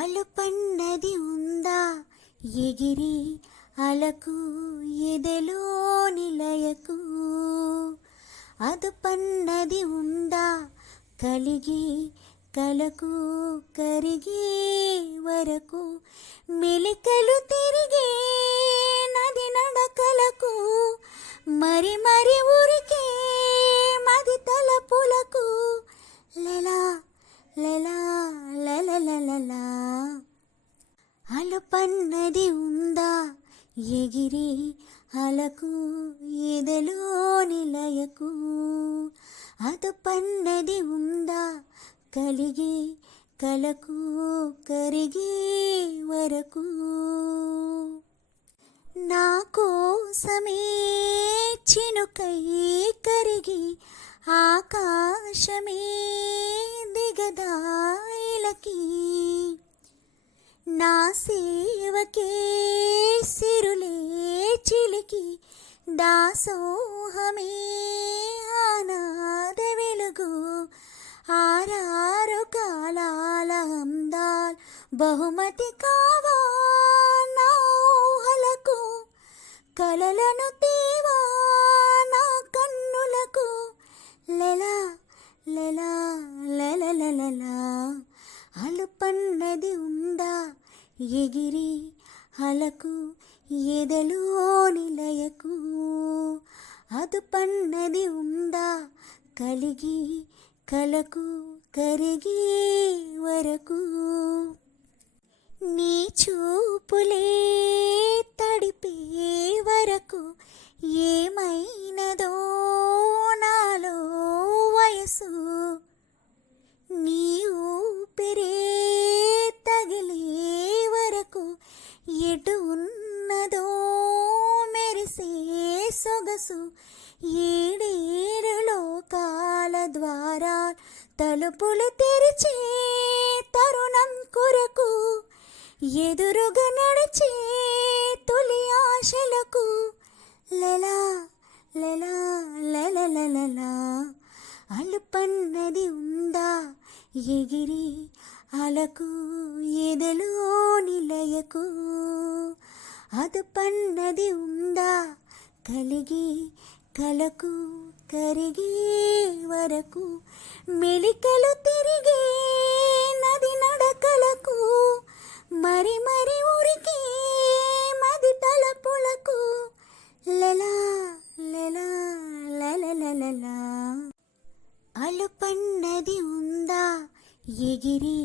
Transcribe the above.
అలుపన్నది ఉందా? ఎగిరి అలకు ఎదలో నిలయకు. అదుపన్నది ఉందా? కలిగి కలకు కరిగే వరకు. మెలికలు తిరిగే నది నడకలకు. మరి ఎగిరి అలకు ఎదలో నిలయకు. అదుపన్నది ఉందా కలిగి కలకు కరిగి వరకు. నా కోసమే చినుకై కరిగి ఆకాశమే దిగదాయిలకి. నా సేవకే దాసోహమే ఆనాద వెలుగు. ఆరారు కాలాల అందాల్ బహుమతి కావా నా ఊహలకు. కలలను తీవా నా కన్నులకు. లెలా లెలా లెలలలా అలుపన్నది ఉందా ఎగిరి అలకు ఎదలో నిలయకు. అదుపన్నది ఉందా? కలిగి కలకు కరిగే వరకు నీ చూపులే సొగసు ఏడేడు లోకాల ద్వారా తలుపులు తెరిచే తరుణం కొరకు ఎదురుగా నడిచే తొలి ఆశలకు లలా లలా లలలలలా అలుపన్నది ఉందా? ఎగిరి అలకు ఎదలో నిలయకు అదుపన్నది ఉందా? కలిగి కలకు కరిగే వరకు మెలికలు తిరిగే నది నడకలకు మరి మరి ఉరికి మది తలపులకు. లలా లలా అలుపన్నది ఉందా ఎగిరి